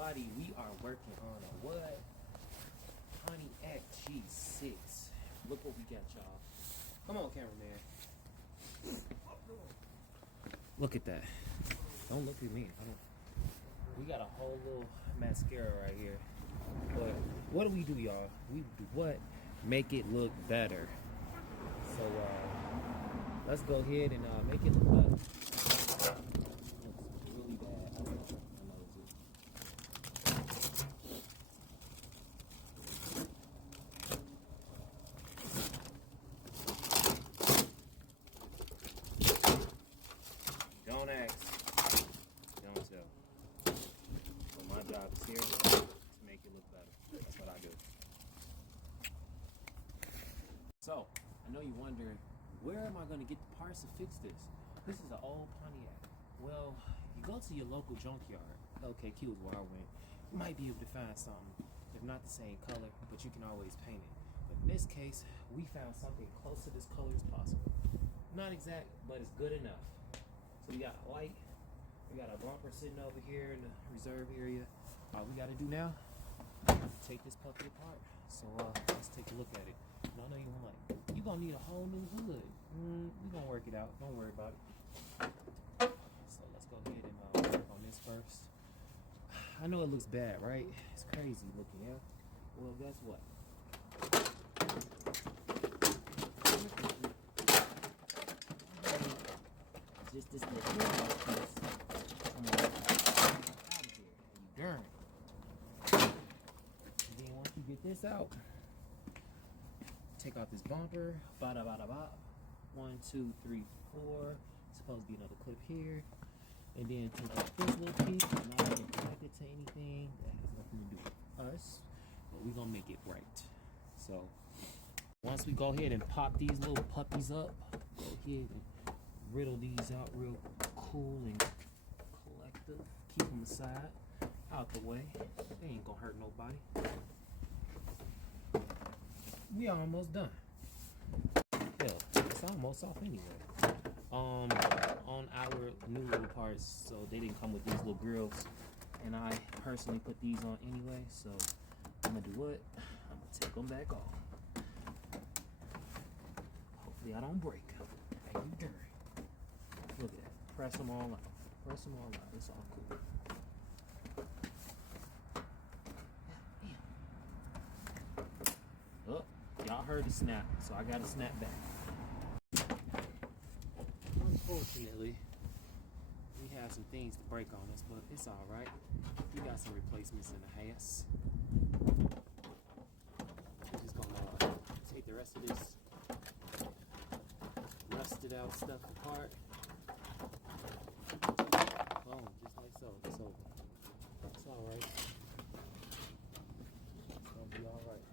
everybody, we are working on a what? Pontiac G6. Look what we got, y'all. Come on, cameraman. Look at that. Don't look at me. We got a whole little mascara right here. But what do we do, y'all? We do what? Make it look better. So let's go ahead and make it look better. Looks really bad. I know it. Don't ask, don't tell. So my job is here to make it look better. That's what I do. So, I know you're wondering, where am I going to get the parts to fix this? This is an old Pontiac. Well, you go to your local junkyard. LKQ is where I went. You might be able to find something, if not the same color, but you can always paint it. But in this case, we found something close to this color as possible. Not exact, but it's good enough. So we got a light. We got a bumper sitting over here in the reserve area. All we got to do now, take this puppy apart. So let's take a look at it. I know you're like, you're gonna need a whole new hood. We're gonna work it out. Don't worry about it. So let's go ahead and work on this first. I know it looks bad, right? It's crazy looking, yeah? Well, guess what? Just this little piece. Come on. Out of here. Darn. And then once you get this out, take out this bumper. Bada bada bada. 1, 2, 3, 4. Supposed to be another clip here. And then take out this little piece. I'm not going to connect it to anything. That has nothing to do with us. But we're going to make it right. So once we go ahead and pop these little puppies up, go ahead and riddle these out real cool and collective. Keep them aside, out the way. They ain't gonna hurt nobody. We almost done. Hell, it's almost off anyway. On our new little parts, so they didn't come with these little grills, and I personally put these on anyway. So I'm gonna do what? I'm gonna take them back off. Hopefully I don't break. Hey, you dirty. Look at that. Press them all out. Press them all out. It's all cool. Oh, y'all heard the snap, so I got to snap back. Unfortunately, we have some things to break on us, but it's all right. We got some replacements in the house. We're just gonna take the rest of this rusted out stuff apart. Oh, just like so. It's over. It's all right. It's gonna be all right.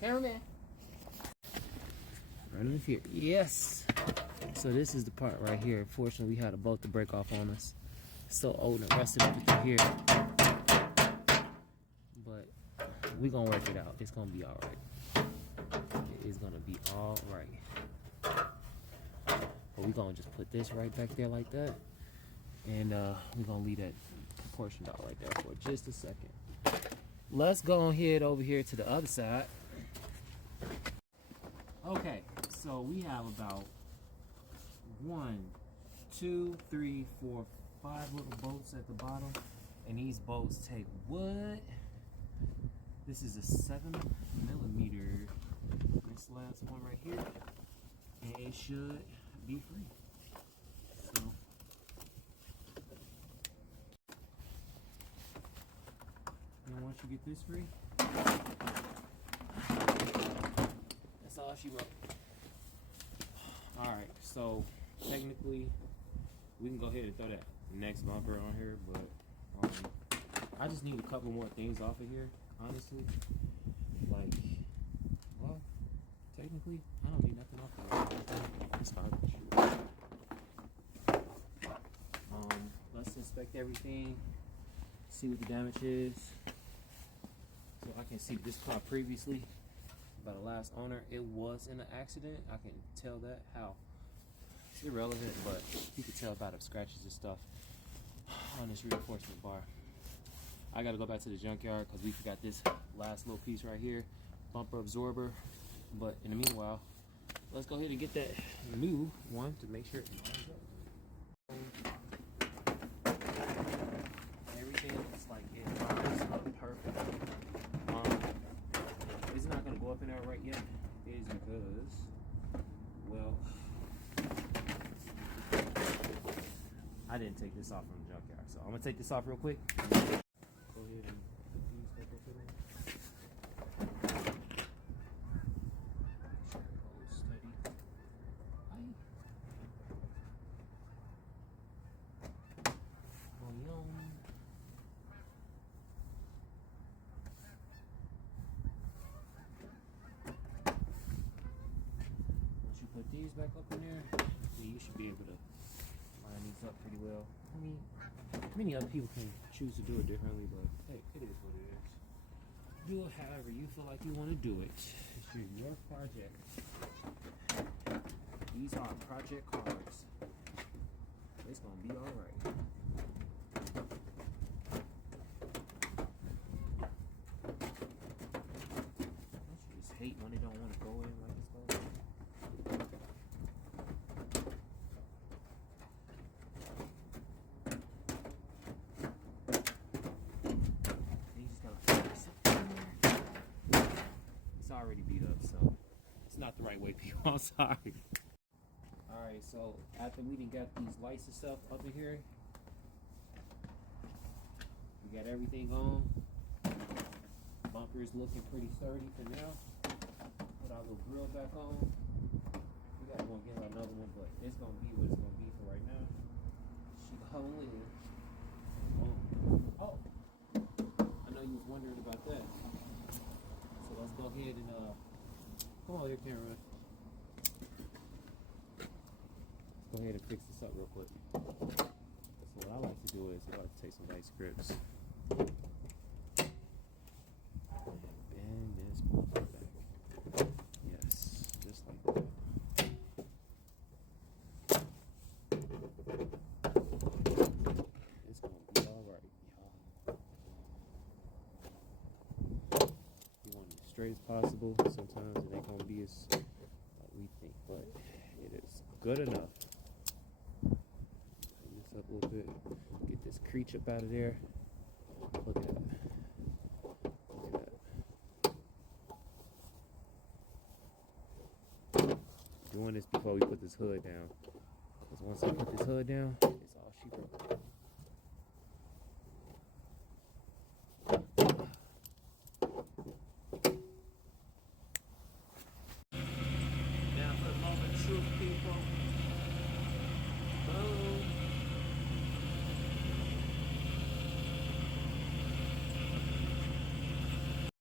Cameraman. Right over here. Yes. So this is the part right here. Unfortunately, we had a bolt to break off on us. It's so old and rusted up through here. But we're gonna work it out. It's gonna be all right. It is gonna be all right. But we're gonna just put this right back there like that, and we're gonna leave that proportion out right there for just a second. Let's go ahead over here to the other side. Okay, so we have about 1, 2, 3, 4, 5 little bolts at the bottom, and these bolts take what? This is a 7mm. This last one right here, and it should be free. So and once you get this free, that's all she wrote. Alright, so technically we can go ahead and throw that next bumper on here, but I just need a couple more things off of here, honestly. Like, well, technically I don't need nothing off of here. Let's start. Let's inspect everything, see what the damage is. So I can see this car previously by the last owner, it was in an accident. I can tell that. How? It's irrelevant, but you can tell by the scratches and stuff. on this reinforcement bar. I gotta go back to the junkyard because we forgot this last little piece right here, bumper absorber. But in the meanwhile, let's go ahead and get that new one to make sure it lines up. Everything looks like it lines up perfect. It's not gonna go up in there right yet. It is because, well, I didn't take this off from the junkyard, so I'm gonna take this off real quick. Go ahead and put these back up in there. Make sure it holds steady. Aye. Boom. Once you put these back up in there, then you should be able to line these up pretty well. I mean, many other people can choose to do it differently, but hey, it is what it is. Do it however you feel like you want to do it. It's your project. These are project cards. It's gonna be alright. Don't you just hate when it don't want to go in like it's supposed to? Already beat up, so it's not the right way, people. I'm sorry. Alright, so after we done got these lights and stuff up in here, we got everything on. Bumper is looking pretty sturdy for now. Put our little grill back on. We gotta go and get another one, but it's gonna be what it's gonna be for right now. She going in. Oh, I know you was wondering about that. So let's go ahead and come on here, camera. Go ahead and fix this up real quick. So what I like to do is I like to take some vice grips. Bend this motherfucker back. Yes, just like that. It's gonna be alright, y'all. You want it as straight as possible. Sometimes it ain't gonna be as like we think, but it is good enough. Tighten this up a little bit. Get this creech up out of there. Look at that. Look at that. Doing this before we put this hood down. Because once I put this hood down, it's all she wrote. Now for the moment of truth, people.